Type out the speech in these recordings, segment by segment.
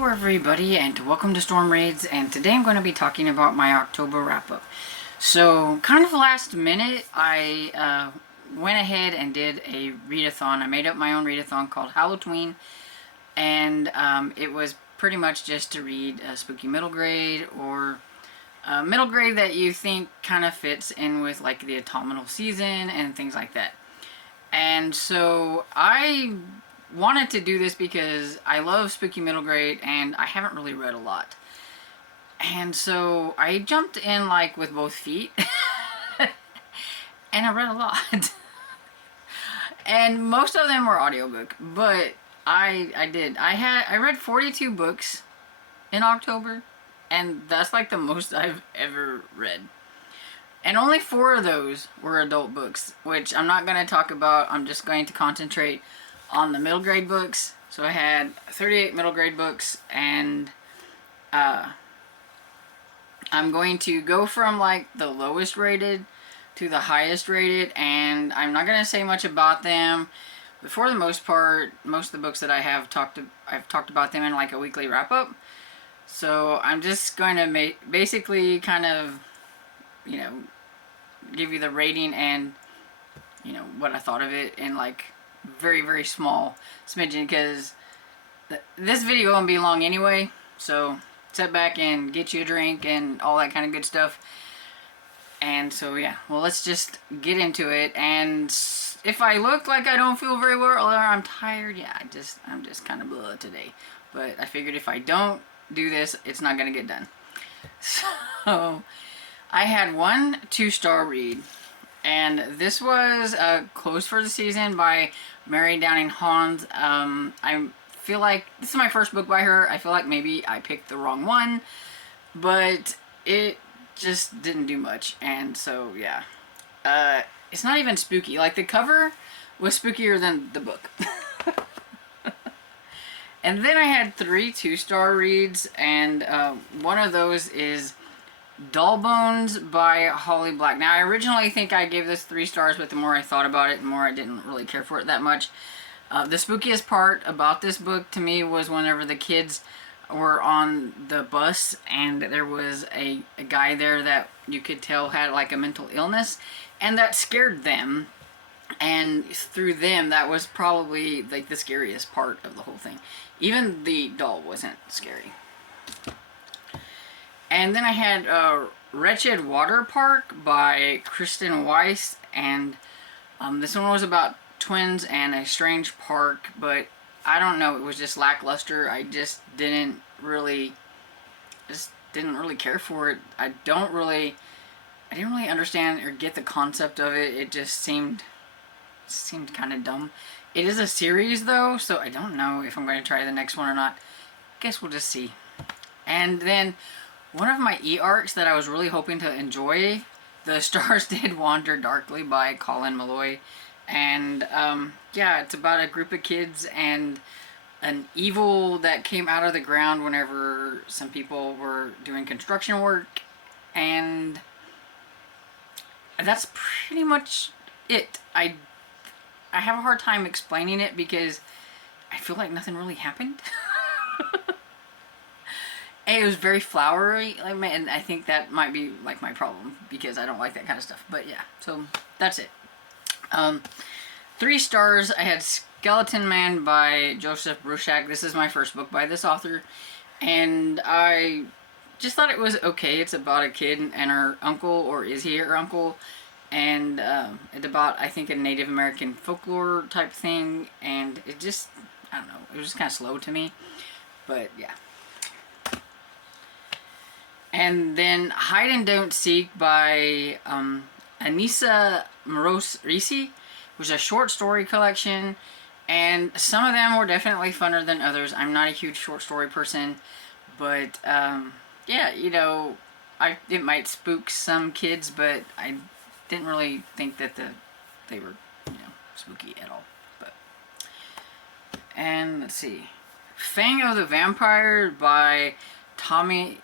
Hello everybody and welcome to Storm Raids, and today I'm going to be talking about my October wrap-up. So kind of last minute I went ahead and did a readathon. I made up my own readathon called Hallowtween, and it was pretty much just to read a spooky middle grade or a middle grade that you think kind of fits in with like the autumnal season and things like that. And so I wanted to do this because I love spooky middle grade and I haven't really read a lot. And so I jumped in like with both feet and I read a lot. And most of them were audiobook, but I did. I read 42 books in October, and that's like the most I've ever read. And only 4 of those were adult books, which I'm not going to talk about. I'm just going to concentrate on the middle grade books. So I had 38 middle grade books, and I'm going to go from like the lowest rated to the highest rated, and I'm not going to say much about them. But for the most part, most of the books that I've talked about them in like a weekly wrap up. So I'm just going to basically kind of, you know, give you the rating and, you know, what I thought of it in like very, very small smidgen, because this video won't be long anyway. So sit back and get you a drink and all that kind of good stuff. And so yeah, well, let's just get into it. And if I look like I don't feel very well or I'm tired, yeah, I'm just kind of blah today. But I figured if I don't do this, it's not gonna get done. So I had one 2-star read, and this was Closed for the Season by Mary Downing Hans. I feel like this is my first book by her. I feel like maybe I picked the wrong one, but it just didn't do much. And so yeah, it's not even spooky. Like, the cover was spookier than the book. And then I had 3 2-star reads, and one of those is Dull Bones by Holly Black. Now, I originally think I gave this 3 stars, but the more I thought about it, the more I didn't really care for it that much. The spookiest part about this book to me was whenever the kids were on the bus and there was a guy there that you could tell had like a mental illness, and that scared them. And through them, that was probably like the scariest part of the whole thing. Even the doll wasn't scary. And then I had Wretched Water Park by Kristen Weiss, and this one was about twins and a strange park, but I don't know, it was just lackluster. I just didn't really care for it. I didn't really understand or get the concept of it. It just seemed kind of dumb. It is a series though, so I don't know if I'm going to try the next one or not. Guess we'll just see. And then one of my e-arcs that I was really hoping to enjoy, The Stars Did Wander Darkly by Colin Malloy. And yeah, it's about a group of kids and an evil that came out of the ground whenever some people were doing construction work. And that's pretty much it. I have a hard time explaining it because I feel like nothing really happened. And it was very flowery, and I think that might be like my problem because I don't like that kind of stuff. But yeah, so that's it. 3 stars, I had Skeleton Man by Joseph Bruchac. This is my first book by this author, and I just thought it was okay. It's about a kid and her uncle, or is he her uncle? And it's about, I think, a Native American folklore type thing, and it just, I don't know, it was just kind of slow to me, but yeah. And then Hide and Don't Seek by Anissa Morose-Risi, which is a short story collection, and some of them were definitely funner than others. I'm not a huge short story person, but yeah, you know, it might spook some kids, but I didn't really think that they were, you know, spooky at all. But, and let's see, Fang of the Vampire by Tommy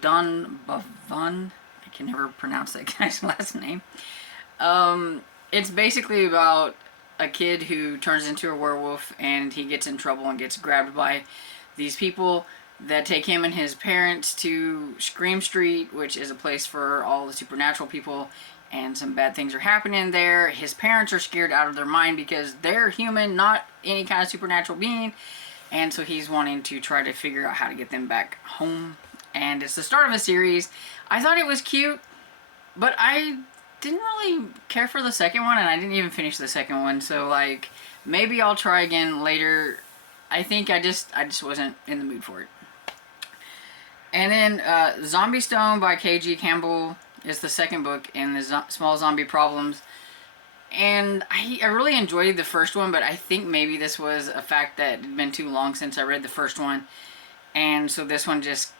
Dunbavon. I can never pronounce that guy's last name. It's basically about a kid who turns into a werewolf, and he gets in trouble and gets grabbed by these people that take him and his parents to Scream Street, which is a place for all the supernatural people, and some bad things are happening there. His parents are scared out of their mind because they're human, not any kind of supernatural being, and so he's wanting to try to figure out how to get them back home. And it's the start of a series. I thought it was cute, but I didn't really care for the second one, and I didn't even finish the second one, so like maybe I'll try again later. I think I just wasn't in the mood for it. And then Zombie Stone by K.G. Campbell is the second book in the Small Zombie Problems. And I really enjoyed the first one, but I think maybe this was a fact that it had been too long since I read the first one. And so this one just,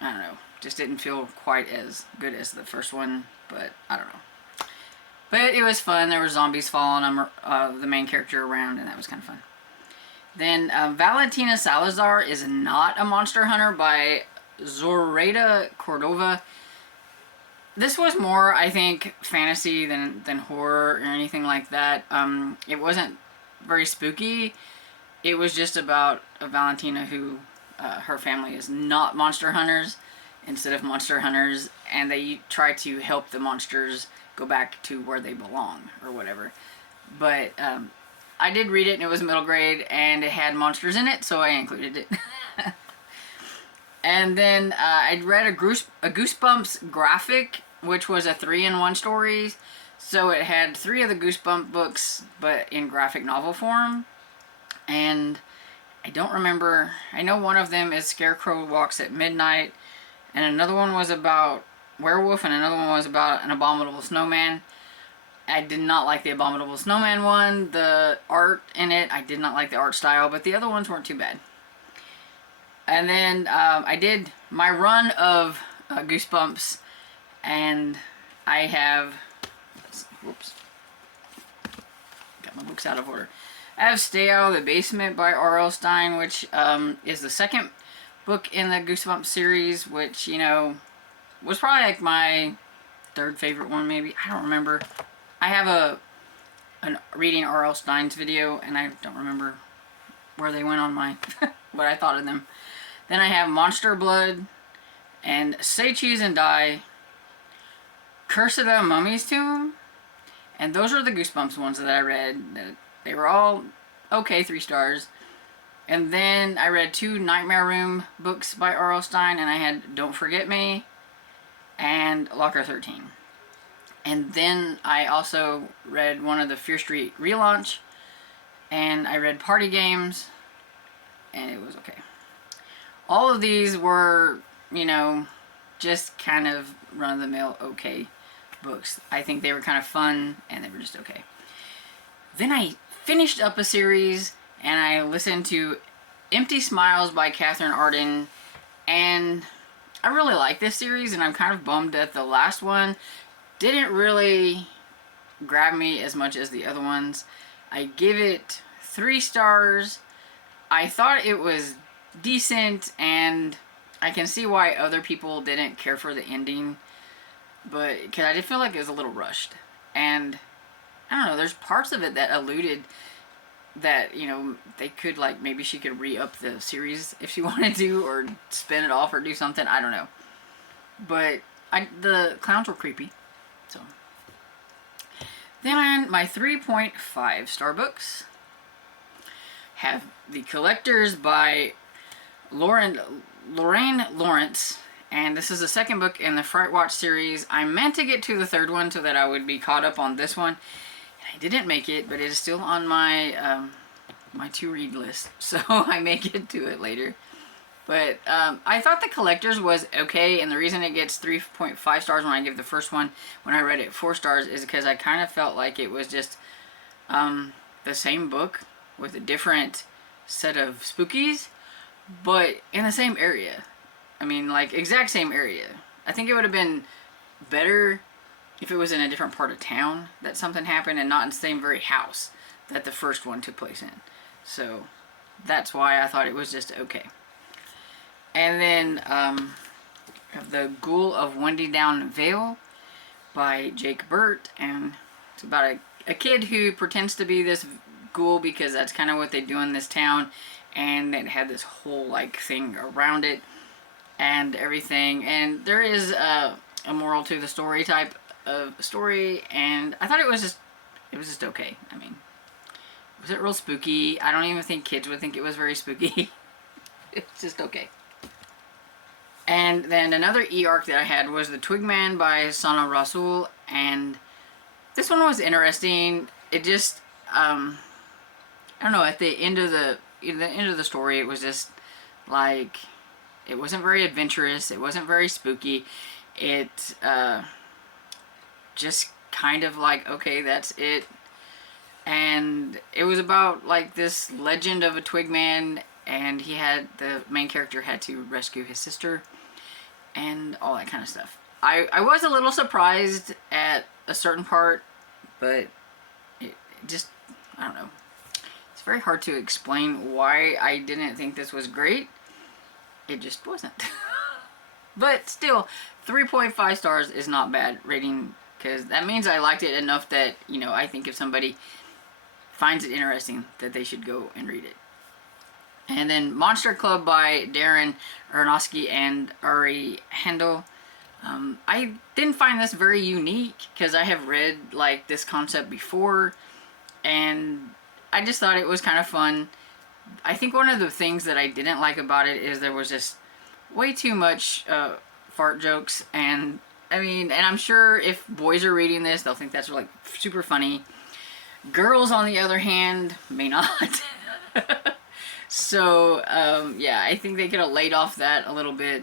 I don't know, just didn't feel quite as good as the first one, but I don't know. But it was fun. There were zombies following the main character around, and that was kind of fun. Then Valentina Salazar is not a monster hunter by Zoraida Cordova. This was more, I think, fantasy than horror or anything like that. It wasn't very spooky. It was just about a Valentina who, her family is not monster hunters instead of monster hunters, and they try to help the monsters go back to where they belong or whatever. But I did read it, and it was middle grade, and it had monsters in it, so I included it. And then I'd read a Goosebumps graphic, which was a 3-in-1 story. So it had 3 of the Goosebump books, but in graphic novel form. And I don't remember. I know one of them is Scarecrow Walks at Midnight, and another one was about werewolf, and another one was about an abominable snowman. I did not like the abominable snowman one. The art in it, I did not like the art style, but the other ones weren't too bad. And then I did my run of Goosebumps, and I have, whoops, got my books out of order. I have Stay Out of the Basement by R.L. Stine, which is the second book in the Goosebumps series, which, you know, was probably like my 3rd favorite one, maybe. I don't remember. I have a reading R.L. Stine's video, and I don't remember where they went on my, what I thought of them. Then I have Monster Blood, and Say Cheese and Die, Curse of the Mummy's Tomb, and those are the Goosebumps ones that I read. They were all okay, 3 stars. And then I read 2 Nightmare Room books by R.L. Stine, and I had Don't Forget Me and Locker 13. And then I also read one of the Fear Street relaunch, and I read Party Games, and it was okay. All of these were, you know, just kind of run-of-the-mill okay books. I think they were kind of fun, and they were just okay. Then I finished up a series, and I listened to Empty Smiles by Catherine Arden, and I really like this series, and I'm kind of bummed that the last one didn't really grab me as much as the other ones. I give it 3 stars. I thought it was decent, and I can see why other people didn't care for the ending, but because I did feel like it was a little rushed, and I don't know, there's parts of it that alluded that, you know, they could, like, maybe she could re-up the series if she wanted to, or spin it off or do something, I don't know. But the clowns were creepy, so. Then my 3.5 star books have The Collectors by Lorraine Lawrence, and this is the second book in the Fright Watch series. I meant to get to the 3rd one so that I would be caught up on this one, and I didn't make it, but it is still on my my to-read list, so I may get to it later. But I thought The Collectors was okay, and the reason it gets 3.5 stars when I give the first one, when I read it 4 stars, is because I kind of felt like it was just the same book with a different set of spookies, but in the same area. I mean, like, exact same area. I think it would have been better if it was in a different part of town that something happened, and not in the same very house that the first one took place in. So that's why I thought it was just okay. And then have The Ghoul of Wendy Down Vale by Jake Burt, and it's about a kid who pretends to be this ghoul because that's kind of what they do in this town, and it had this whole like thing around it and everything. And there is a moral to the story type of story, and I thought it was just okay. I mean, was it real spooky? I don't even think kids would think it was very spooky. It's just okay. And then another e-arc that I had was The Twigman by Sana Rasul, and this one was interesting. It just, I don't know, at the end of the story, it was just like, it wasn't very adventurous, it wasn't very spooky. It just kind of like, okay, that's it. And it was about like this legend of a Twigman, and the main character had to rescue his sister and all that kind of stuff. I was a little surprised at a certain part, but it just, I don't know. It's very hard to explain why I didn't think this was great. It just wasn't. But still, 3.5 stars is not bad rating, because that means I liked it enough that, you know, I think if somebody finds it interesting, that they should go and read it. And then Monster Club by Darren Aronofsky and Ari Handel. I didn't find this very unique, because I have read like this concept before, and I just thought it was kind of fun. I think one of the things that I didn't like about it is there was just way too much fart jokes, and I mean, and I'm sure if boys are reading this, they'll think that's like super funny. Girls, on the other hand, may not. So, yeah, I think they could have laid off that a little bit.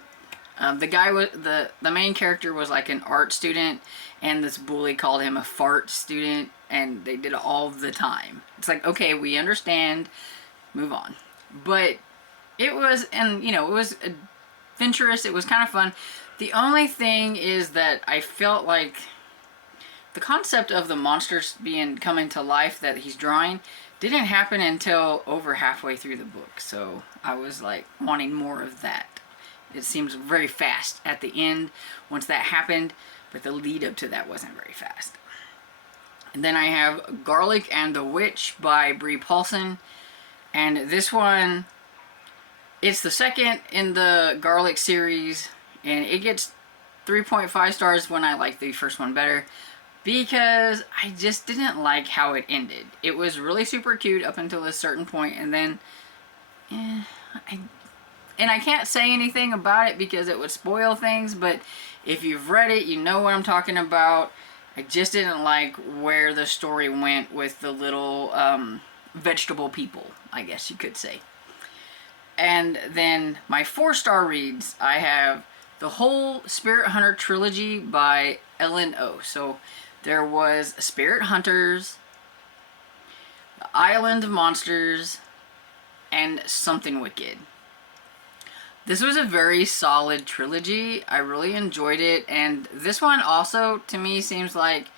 The guy was, the main character was like an art student, and this bully called him a fart student, and they did it all the time. It's like, okay, we understand, move on. But it was, and you know, it was adventurous, it was kind of fun. The only thing is that I felt like the concept of the monsters coming to life that he's drawing didn't happen until over halfway through the book. So I was like wanting more of that. It seems very fast at the end once that happened, but the lead up to that wasn't very fast. And then I have Garlic and the Witch by Brie Paulson. And this one, it's the second in the Garlic series, and it gets 3.5 stars when I like the first one better, because I just didn't like how it ended. It was really super cute up until a certain point, and then, I can't say anything about it because it would spoil things, but if you've read it, you know what I'm talking about. I just didn't like where the story went with the little vegetable people, I guess you could say. And then my 4-star reads, I have the whole Spirit Hunter trilogy by Ellen O. So there was Spirit Hunters, The Island of Monsters, and Something Wicked. This was a very solid trilogy. I really enjoyed it, and this one also, to me, seems like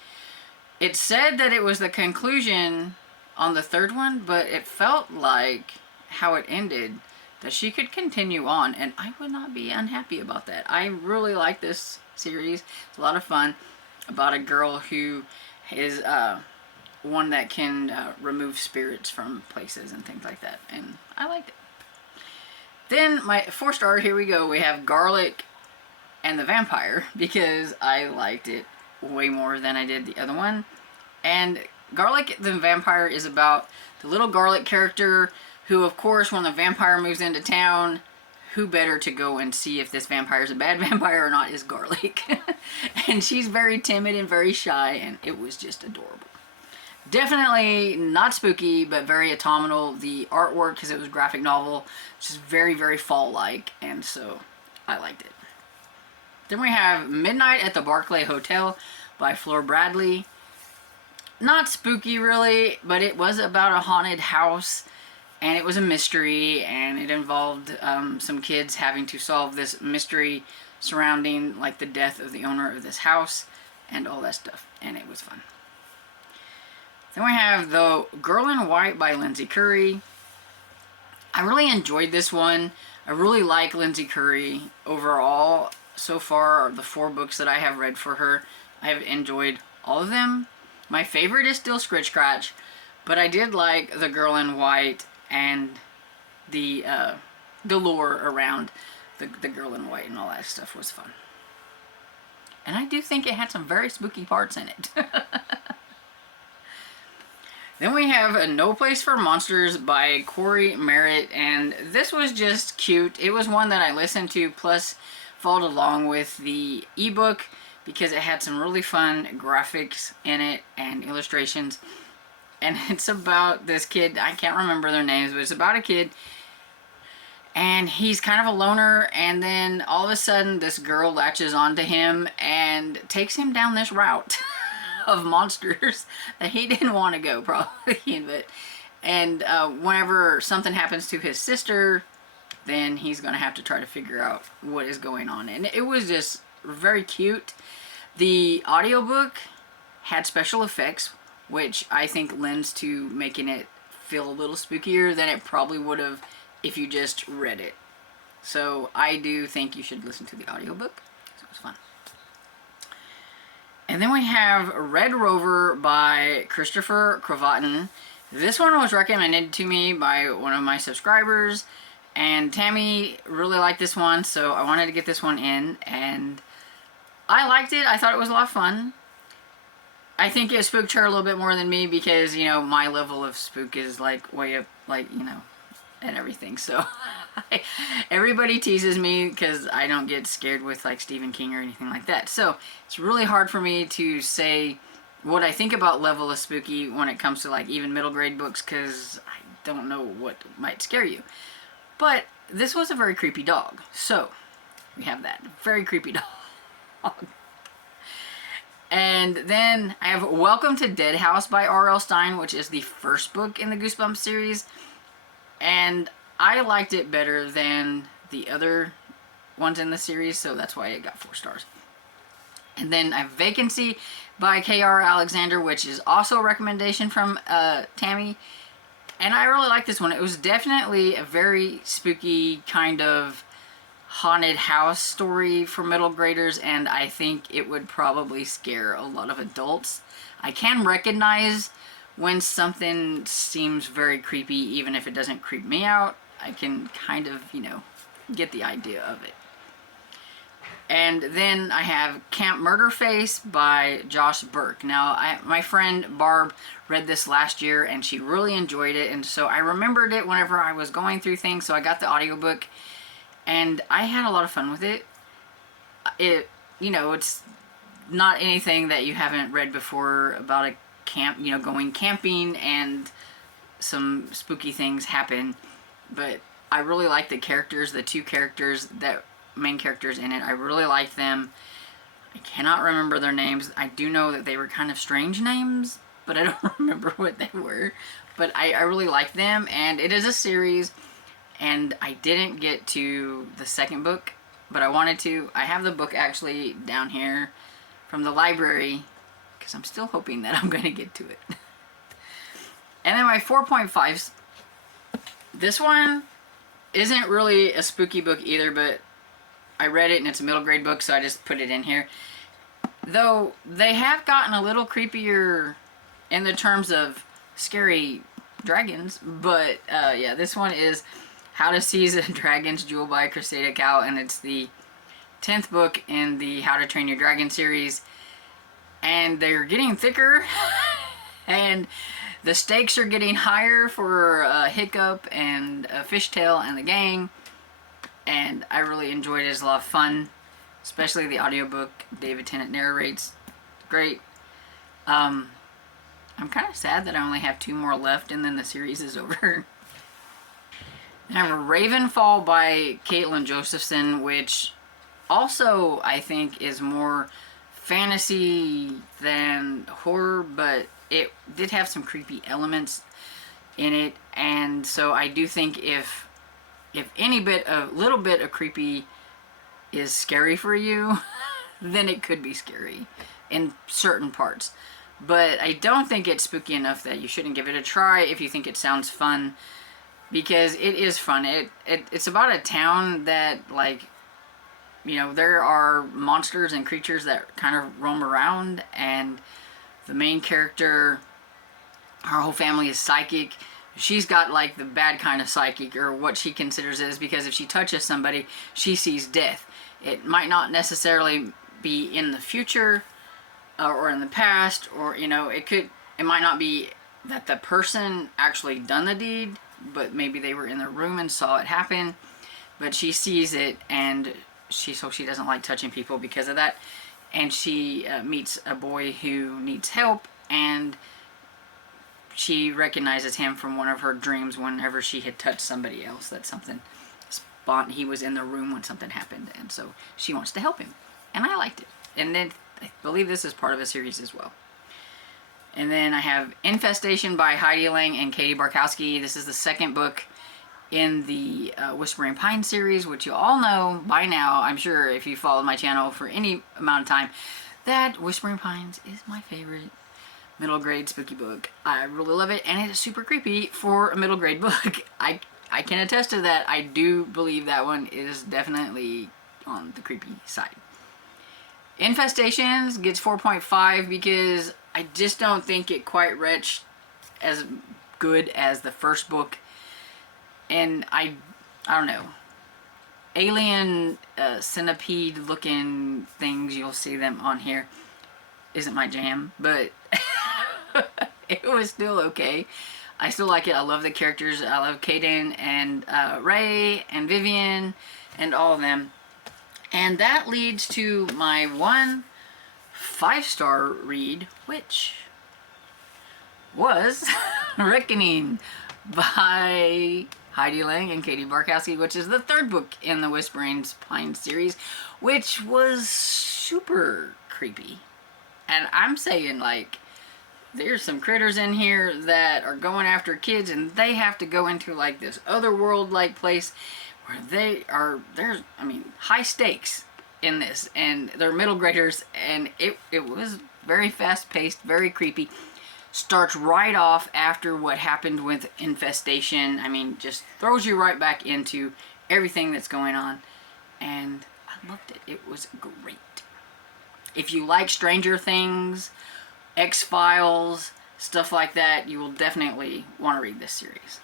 it said that it was the conclusion on the third one, but it felt like how it ended, that she could continue on, and I would not be unhappy about that. I really like this series. It's a lot of fun, about a girl who is one that can remove spirits from places and things like that, and I liked it. Then my 4-star, here we go, we have Garlic and the Vampire, because I liked it way more than I did the other one. And Garlic the Vampire is about the little Garlic character who, of course, when the vampire moves into town, who better to go and see if this vampire is a bad vampire or not is Garlic. And she's very timid and very shy, and it was just adorable. Definitely not spooky, but very autumnal. The artwork, because it was a graphic novel, just very, very fall-like, and so I liked it. Then we have Midnight at the Barclay Hotel by Fleur Bradley. Not spooky, really, but it was about a haunted house, and it was a mystery, and it involved some kids having to solve this mystery surrounding like the death of the owner of this house and all that stuff, and it was fun. Then we have The Girl in White by Lindsay Curry. I really enjoyed this one. I really like Lindsay Curry overall. So far, the 4 books that I have read for her, I have enjoyed all of them. My favorite is still Scritch Scratch, but I did like The Girl in White, and the lore around the girl in white and all that stuff was fun. And I do think it had some very spooky parts in it. Then we have A No Place for Monsters by Corey Merritt, and this was just cute. It was one that I listened to, plus followed along with the ebook, because it had some really fun graphics in it and illustrations. And it's about this kid, I can't remember their names, but it's about a kid, and he's kind of a loner, and then all of a sudden this girl latches onto him and takes him down this route of monsters that he didn't want to go, probably. But whenever something happens to his sister, then he's gonna have to try to figure out what is going on. And it was just very cute. The audiobook had special effects, which I think lends to making it feel a little spookier than it probably would have if you just read it. So I do think you should listen to the audiobook. So it was fun. And then we have Red Rover by Christopher Cravatin. This one was recommended to me by one of my subscribers, and Tammy really liked this one, so I wanted to get this one in, and I liked it. I thought it was a lot of fun. I think it spooked her a little bit more than me because, you know, my level of spook is like way up, like, you know, and everything. So everybody teases me because I don't get scared with like Stephen King or anything like that. So it's really hard for me to say what I think about level of spooky when it comes to like even middle grade books, because I don't know what might scare you. But this was a very creepy dog. So we have that. Very creepy dog. And then I have Welcome to Dead House by R.L. Stine, which is the first book in the Goosebumps series. And I liked it better than the other ones in the series, so that's why it got 4 stars. And then I have Vacancy by K.R. Alexander, which is also a recommendation from Tammy. And I really like this one. It was definitely a very spooky kind of haunted house story for middle graders, and I think it would probably scare a lot of adults. I can recognize when something seems very creepy, even if it doesn't creep me out. I can kind of, you know, get the idea of it. And then I have Camp Murderface by Josh Burke. Now, my friend Barb read this last year, and she really enjoyed it, and so I remembered it whenever I was going through things, so I got the audiobook, and I had a lot of fun with it. You know, it's not anything that you haven't read before about a camp, you know, going camping and some spooky things happen, but I really like the characters, the 2 characters, that main characters in it. I really like them. I cannot remember their names. I do know that they were kind of strange names, but I don't remember what they were. But I really like them, and it is a series, and I didn't get to the second book, but I wanted to. I have the book actually down here from the library, because I'm still hoping that I'm going to get to it. And then my 4.5s. This one isn't really a spooky book either, but I read it and it's a middle grade book, so I just put it in here. Though they have gotten a little creepier in the terms of scary dragons, but yeah, this one is How to Seize a Dragon's Jewel by Cressida Cow, and it's the 10th book in the How to Train Your Dragon series. And they're getting thicker, and the stakes are getting higher for Hiccup and Fishtail and the gang. And I really enjoyed it. It's a lot of fun, especially the audiobook. David Tennant narrates. Great. I'm kind of sad that I only have 2 more left and then the series is over. I have Ravenfall by Caitlin Josephson, which also I think is more fantasy than horror, but it did have some creepy elements in it, and so I do think if a little bit of creepy is scary for you, then it could be scary in certain parts. But I don't think it's spooky enough that you shouldn't give it a try if you think it sounds fun, because it is fun. It's about a town that, like, you know, there are monsters and creatures that kind of roam around, and the main character, her whole family is psychic. she's got like the bad kind of psychic, or what she considers it is, because if she touches somebody, she sees death. It might not necessarily be in the future or in the past, or it might not be that the person actually done the deed, but maybe they were in the room and saw it happen. But she sees it, and she doesn't like touching people because of that. And she meets a boy who needs help, and she recognizes him from one of her dreams whenever she had touched somebody else. That something he was in the room when something happened, and so she wants to help him. And I liked it. And then I believe this is part of a series as well. And then I have Infestation by Heidi Lang and Katie Barkowski. This is the second book in the Whispering Pines series, which you all know by now, I'm sure, if you followed my channel for any amount of time, that Whispering Pines is my favorite middle grade spooky book. I really love it, and it is super creepy for a middle grade book. I can attest to that. I do believe that one is definitely on the creepy side. Infestations gets 4.5 because I just don't think it quite reached as good as the first book. And I don't know. Alien centipede looking things, you'll see them on here, isn't my jam, but it was still okay. I still like it. I love the characters. I love Kaden and Ray and Vivian and all of them. And that leads to my one 5-star read, which was Reckoning by Heidi Lang and Katie Barkowski, which is the third book in the Whispering Pines series, which was super creepy. And I'm saying, like, there's some critters in here that are going after kids, and they have to go into like this other world like place where there's high stakes in this, and they're middle graders, and it was very fast paced, very creepy. Starts right off after what happened with Infestation. I mean, just throws you right back into everything that's going on, and I loved it. It was great. If you like Stranger Things, X-Files, stuff like that, you will definitely want to read this series.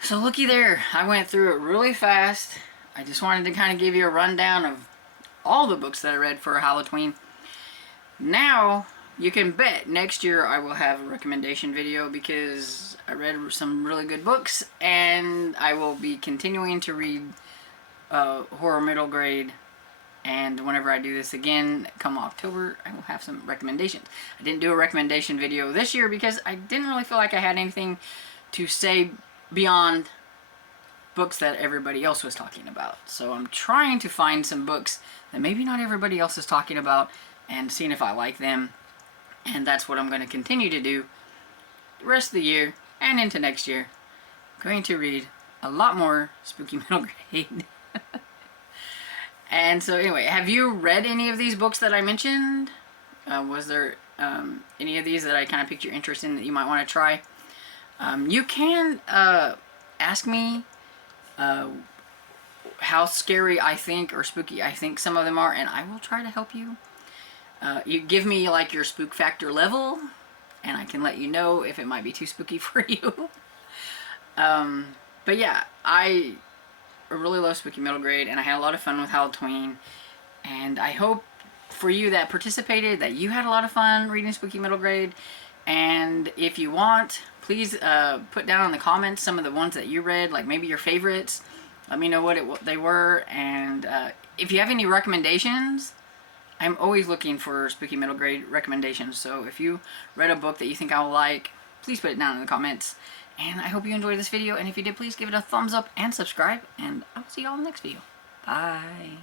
So looky there, I went through it really fast. I just wanted to kind of give you a rundown of all the books that I read for Hallowtween. Now, you can bet next year I will have a recommendation video, because I read some really good books, and I will be continuing to read horror middle grade. And whenever I do this again, come October, I will have some recommendations. I didn't do a recommendation video this year because I didn't really feel like I had anything to say beyond books that everybody else was talking about. So I'm trying to find some books that maybe not everybody else is talking about and seeing if I like them. And that's what I'm going to continue to do the rest of the year and into next year. I'm going to read a lot more spooky middle grade. And so anyway, have you read any of these books that I mentioned? Was there any of these that I kind of piqued your interest in that you might want to try? You can ask me how scary I think or spooky I think some of them are, and I will try to help you. You give me like your spook factor level, and I can let you know if it might be too spooky for you. But yeah, I really love spooky middle grade, and I had a lot of fun with Hallowtween, and I hope for you that participated that you had a lot of fun reading spooky middle grade. And if you want, please put down in the comments some of the ones that you read, like maybe your favorites. Let me know what they were, and if you have any recommendations, I'm always looking for spooky middle grade recommendations. So if you read a book that you think I will like, please put it down in the comments. And I hope you enjoyed this video, and if you did, please give it a thumbs up and subscribe, and I'll see you all in the next video. Bye.